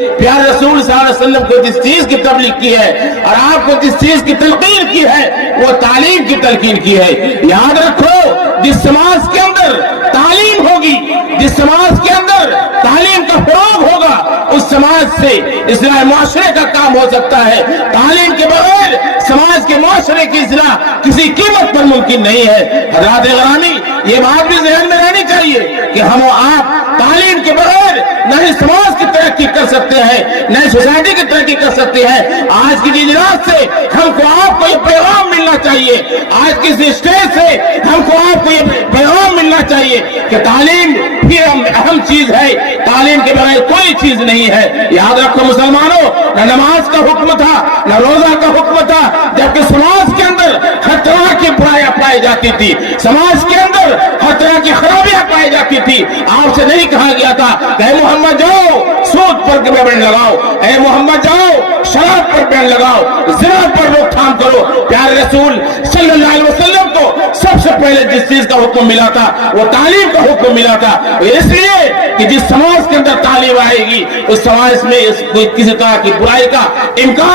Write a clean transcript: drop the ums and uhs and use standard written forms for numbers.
प्यारे रसूल सल्लल्लाहु अलैहि वसल्लम को जिस चीज की तबलीग की है और आपको जिस चीज की तलकीन की है वो तालीम की तलकीन की है। याद रखो, जिस समाज के अंदर तालीम होगी, जिस समाज के अंदर तालीम का फरोग होगा, उस समाज से इस्लाह मुआशरे का काम हो सकता है। तालीम के बगैर समाज के मुआशरे की इस्लाह किसी कीमत पर मुमकिन नहीं है। हज़रात गिरामी, ये बात भी ज़हन में रहनी चाहिए कि हम आप तालीम के बगैर न ही समाज की तरक्की कर सकते हैं, न ही सोसाइटी की तरक्की कर सकते हैं। आज की इजलास से हमको आपको ये पैगाम मिलना चाहिए, आज की इस स्टेज से हमको आपको ये पैगाम मिलना चाहिए कि तालीम ही अहम चीज है, तालीम के बगैर कोई चीज नहीं है। याद रखो मुसलमानों, न नमाज का हुक्म था, न रोजा का हुक्म था, जबकि समाज के अंदर हर तरह की बुराइयां पाई जाती थी, समाज के अंदर हर तरह की खराबियां पाई जाती थी। आपसे नहीं कहा गया था कि मोहम्मद जाओ सूद पर बैन लगाओ, ऐ मोहम्मद जाओ शराब पर बैन लगाओ, ज़िना पर रोकथाम करो। प्यारे रसूल सल्लल्लाहु अलैहि वसल्लम को सबसे पहले जिस चीज का हुक्म मिला था वो तालीम का हुक्म मिला था। इसलिए कि जिस समाज के अंदर तालीम आएगी उस समाज में किसी तरह की बुराई का इम्कान